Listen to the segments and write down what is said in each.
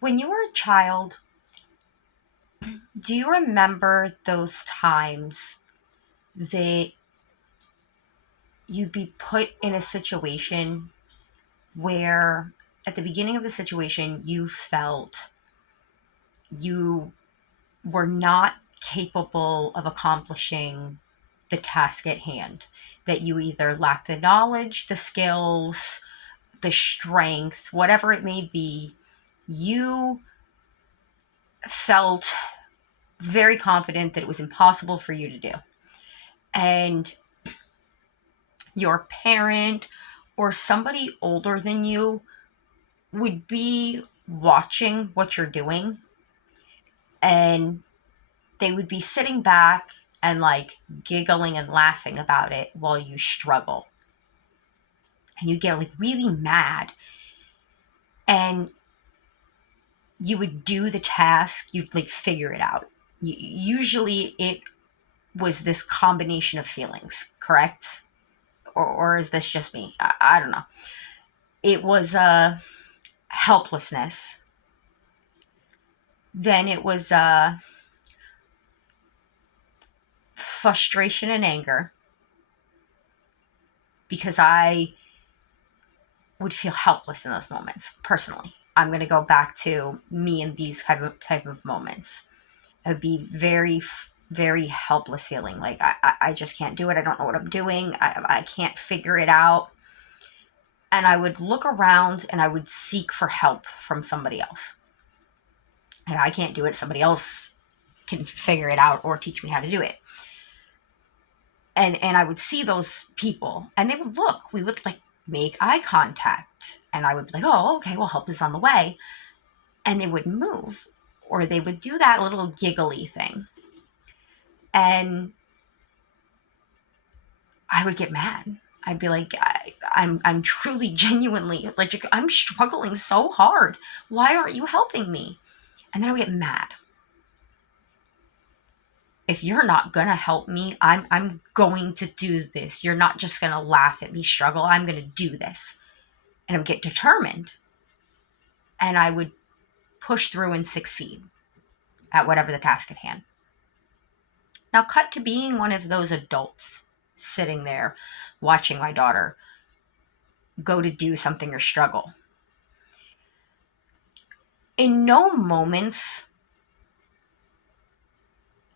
When you were a child, do you remember those times that you'd be put in a situation where at the beginning of the situation you felt you were not capable of accomplishing the task at hand? That you either lacked the knowledge, the skills, the strength, whatever it may be, you felt very confident that it was impossible for you to do. And your parent or somebody older than you would be watching what you're doing, and they would be sitting back and like giggling and laughing about it while you struggle. And you get like really mad, and you would do the task, you'd like figure it out. Usually it was this combination of feelings, correct? Or is this just me? I don't know. It was helplessness. Then it was frustration and anger because I would feel helpless in those moments. Personally, I'm going to go back to me in these type of moments. It would be very helpless feeling like I just can't do it. I don't know what I'm doing. I can't figure it out. And I would look around and I would seek for help from somebody else. And I can't do it. Somebody else can figure it out or teach me how to do it. And I would see those people and they would look. We would like make eye contact and I would be like, oh, okay, well, help is on the way. And they would move or they would do that little giggly thing. And I would get mad. I'd be like, I'm truly, genuinely, like, I'm struggling so hard. Why aren't you helping me? And then I would get mad. If you're not gonna help me, I'm going to do this. You're not just gonna laugh at me struggle. I'm gonna do this. And I would get determined. And I would push through and succeed at whatever the task at hand. Now cut to being one of those adults sitting there watching my daughter go to do something or struggle. In no moments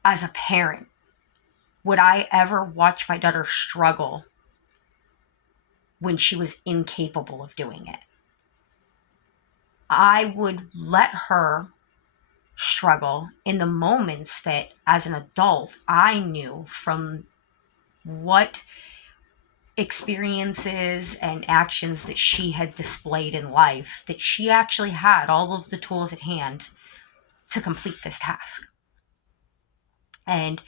as a parent would I ever watch my daughter struggle when she was incapable of doing it. I would let her struggle in the moments that as an adult I knew from what experiences and actions that she had displayed in life that she actually had all of the tools at hand to complete this task. And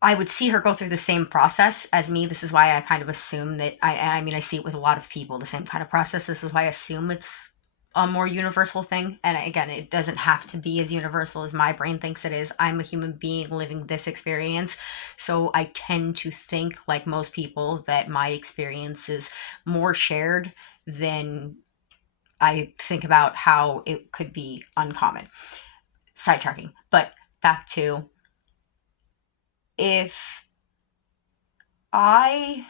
I would see her go through the same process as me. This is why I kind of assume that I mean, I see it with a lot of people, the same kind of process. This is why I assume it's a more universal thing. And again, it doesn't have to be as universal as my brain thinks it is. I'm a human being living this experience. So I tend to think, like most people, that my experience is more shared than I think about how it could be uncommon. Sidetracking. But back to, if I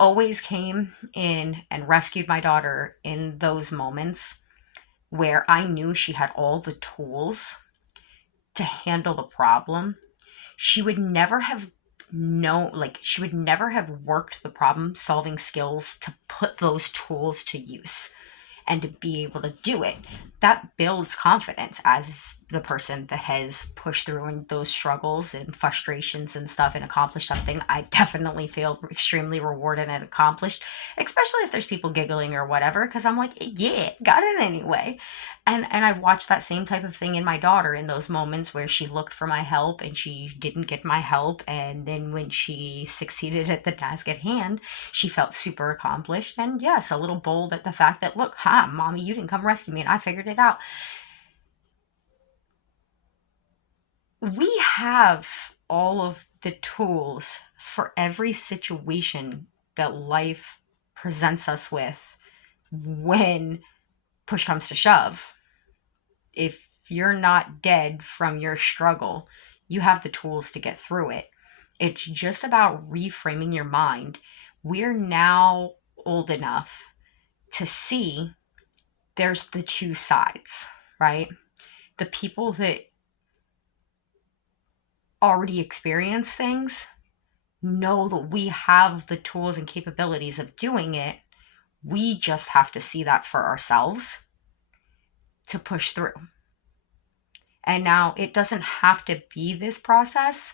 always came in and rescued my daughter in those moments where I knew she had all the tools to handle the problem, she would never have she would never have worked the problem solving skills to put those tools to use and to be able to do it. That builds confidence as the person that has pushed through in those struggles and frustrations and stuff and accomplished something. I definitely feel extremely rewarded and accomplished, especially if there's people giggling or whatever, because I'm like, yeah, got it anyway. And I've watched that same type of thing in my daughter in those moments where she looked for my help and she didn't get my help. And then when she succeeded at the task at hand, she felt super accomplished and, yes, a little bold at the fact that, look, mommy, you didn't come rescue me and I figured it out. We have all of the tools for every situation that life presents us with when push comes to shove, if you're not dead from your struggle, you have the tools to get through it. It's just about reframing your mind. We're now old enough to see there's the two sides, right? The people that already experience things know that we have the tools and capabilities of doing it. We just have to see that for ourselves to push through. And now it doesn't have to be this process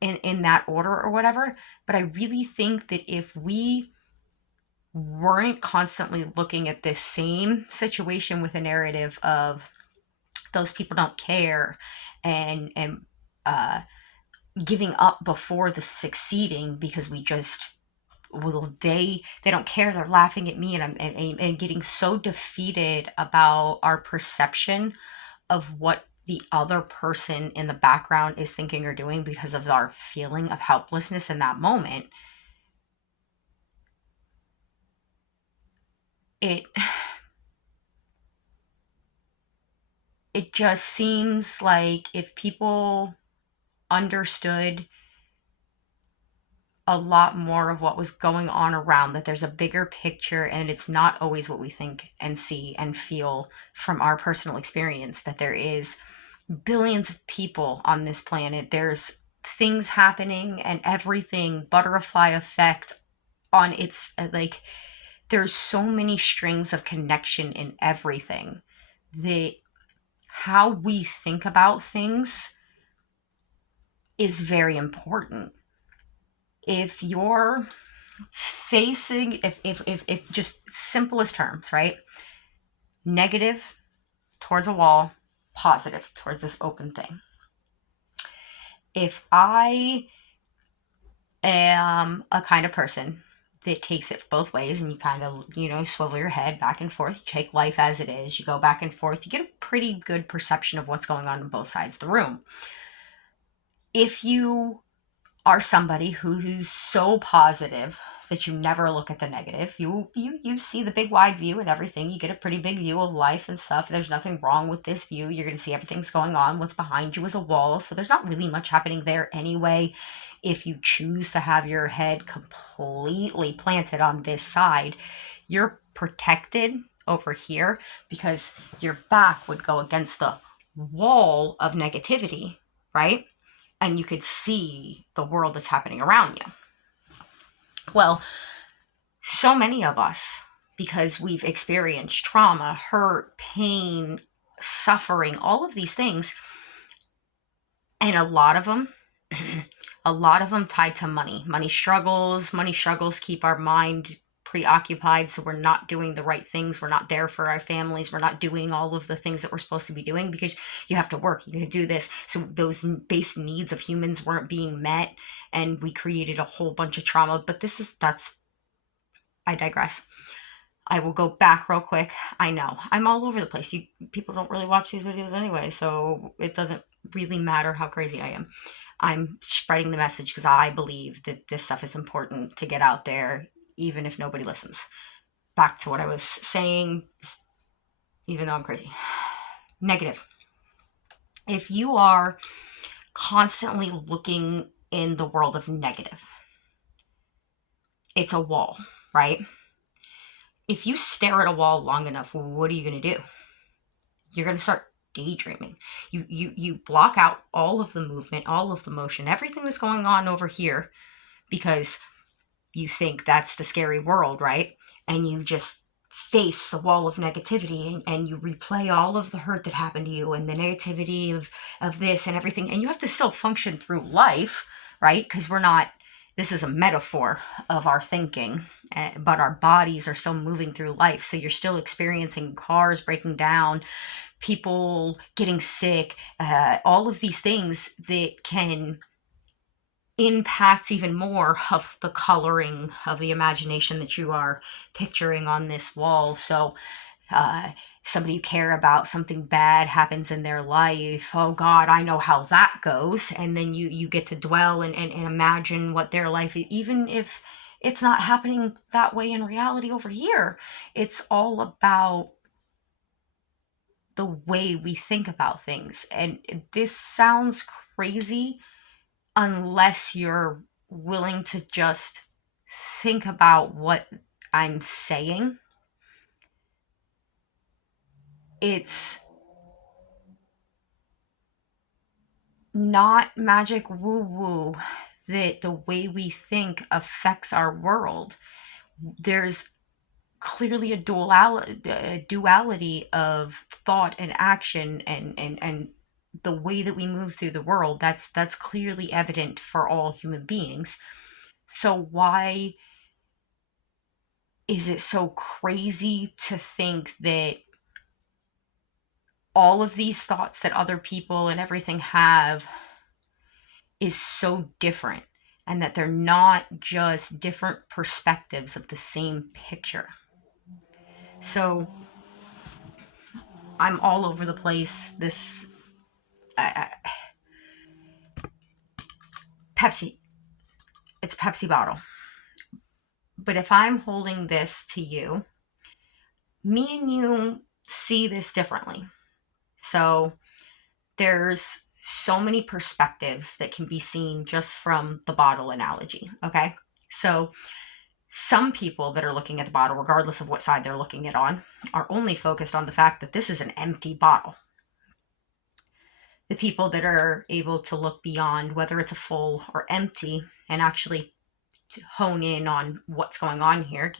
in that order or whatever, but I really think that if we weren't constantly looking at this same situation with a narrative of those people don't care and giving up before the succeeding because we just, well, they don't care, they're laughing at me, and I'm and getting so defeated about our perception of what the other person in the background is thinking or doing because of our feeling of helplessness in that moment, it it just seems like if people understood a lot more of what was going on around, that there's a bigger picture and it's not always what we think and see and feel from our personal experience, that there is billions of people on this planet, there's things happening and everything, butterfly effect on its like, there's so many strings of connection in everything, that how we think about things is very important. If you're facing, if just simplest terms, right? Negative towards a wall, positive towards this open thing. If I am a kind of person that takes it both ways, and you kind of, swivel your head back and forth, you take life as it is, you go back and forth, you get a pretty good perception of what's going on both sides of the room. If you are somebody who's so positive that you never look at the negative, you see the big wide view and everything, you get a pretty big view of life and stuff, there's nothing wrong with this view, you're going to see everything's going on, what's behind you is a wall, so there's not really much happening there anyway. If you choose to have your head completely planted on this side, you're protected over here because your back would go against the wall of negativity, right? And you could see the world that's happening around you. Well, so many of us, because we've experienced trauma, hurt, pain, suffering, all of these things, and a lot of them tied to money. Money struggles keep our mind preoccupied, so we're not doing the right things, we're not there for our families, we're not doing all of the things that we're supposed to be doing because you have to work, you have to do this, so those base needs of humans weren't being met, and we created a whole bunch of trauma. But I digress. I will go back real quick. I know I'm all over the place. People don't really watch these videos anyway, so it doesn't really matter how crazy I am. I'm spreading the message because I believe that this stuff is important to get out there, even if nobody listens. Back to what I was saying, even though I'm crazy. Negative. If you are constantly looking in the world of negative, it's a wall, right? If you stare at a wall long enough, what are you going to do? You're going to start daydreaming. You block out all of the movement, all of the motion, everything that's going on over here, because you think that's the scary world, right? And you just face the wall of negativity, and you replay all of the hurt that happened to you and the negativity of this and everything. And you have to still function through life, right? Because this is a metaphor of our thinking, but our bodies are still moving through life. So you're still experiencing cars breaking down, people getting sick, all of these things that can impact even more of the coloring of the imagination that you are picturing on this wall. So somebody you care about, something bad happens in their life, oh God, I know how that goes, and then you get to dwell and imagine what their life is, even if it's not happening that way in reality over here. It's all about the way we think about things. And this sounds crazy unless you're willing to just think about what I'm saying. It's not magic woo woo that the way we think affects our world. There's clearly a duality of thought and action, and the way that we move through the world, that's clearly evident for all human beings. So why is it so crazy to think that all of these thoughts that other people and everything have is so different, and that they're not just different perspectives of the same picture? So I'm all over the place. Pepsi, it's a Pepsi bottle. But if I'm holding this to you, me and you see this differently. So there's so many perspectives that can be seen just from the bottle analogy. Okay. So some people that are looking at the bottle, regardless of what side they're looking it on, are only focused on the fact that this is an empty bottle. The people that are able to look beyond whether it's a full or empty and actually to hone in on what's going on here,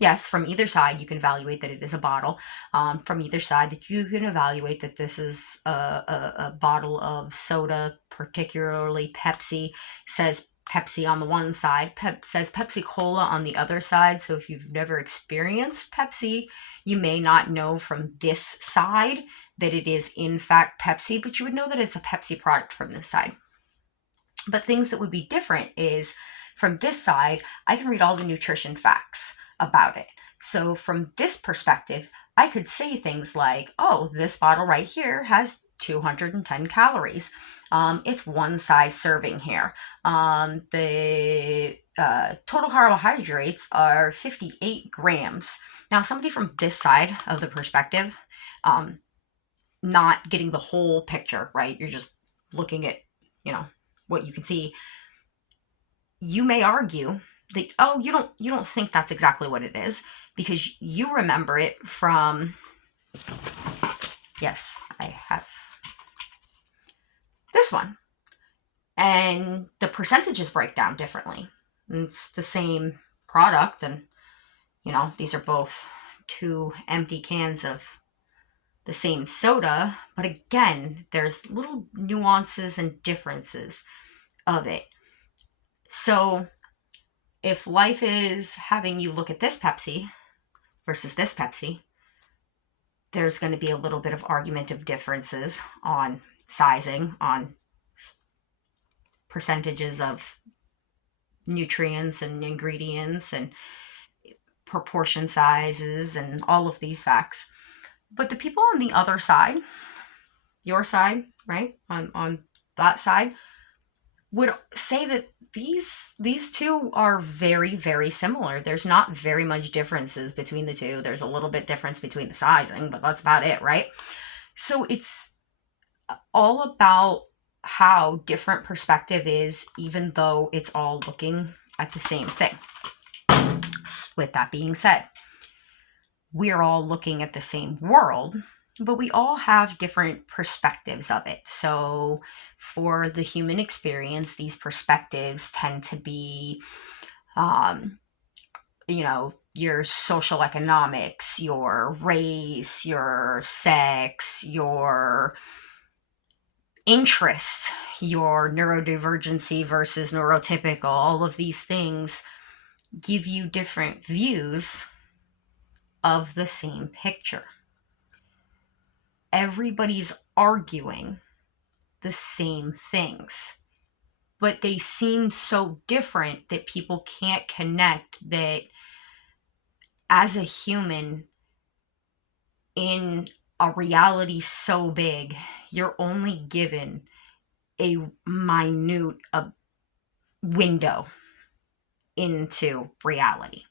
yes, from either side you can evaluate that it is a bottle. From either side that you can evaluate that this is a bottle of soda, particularly Pepsi. Says Pepsi on the one side, says Pepsi Cola on the other side. So if you've never experienced Pepsi, you may not know from this side that it is in fact Pepsi, but you would know that it's a Pepsi product from this side. But things that would be different is from this side, I can read all the nutrition facts about it. So from this perspective, I could say things like, oh, this bottle right here has 210 calories. It's one size serving here. The total carbohydrates are 58 grams. Now, somebody from this side of the perspective, not getting the whole picture, right? You're just looking at, what you can see. You may argue that, oh, you don't think that's exactly what it is because you remember it from, yes, I have this one, and the percentages break down differently. It's the same product, and these are both two empty cans of the same soda, but again, there's little nuances and differences of it. So if life is having you look at this Pepsi versus this Pepsi, there's going to be a little bit of argument of differences on sizing, on percentages of nutrients and ingredients and proportion sizes and all of these facts. But the people on the other side, your side, right, on that side, would say that these two are very, very similar. There's not very much differences between the two. There's a little bit difference between the sizing, but that's about it, right? So it's all about how different perspective is, even though it's all looking at the same thing. With that being said, we're all looking at the same world, but we all have different perspectives of it. So for the human experience, these perspectives tend to be, your social economics, your race, your sex, your interest, your neurodivergency versus neurotypical. All of these things give you different views of the same picture. Everybody's arguing the same things, but they seem so different that people can't connect that as a human in a reality so big, you're only given a minute window into reality.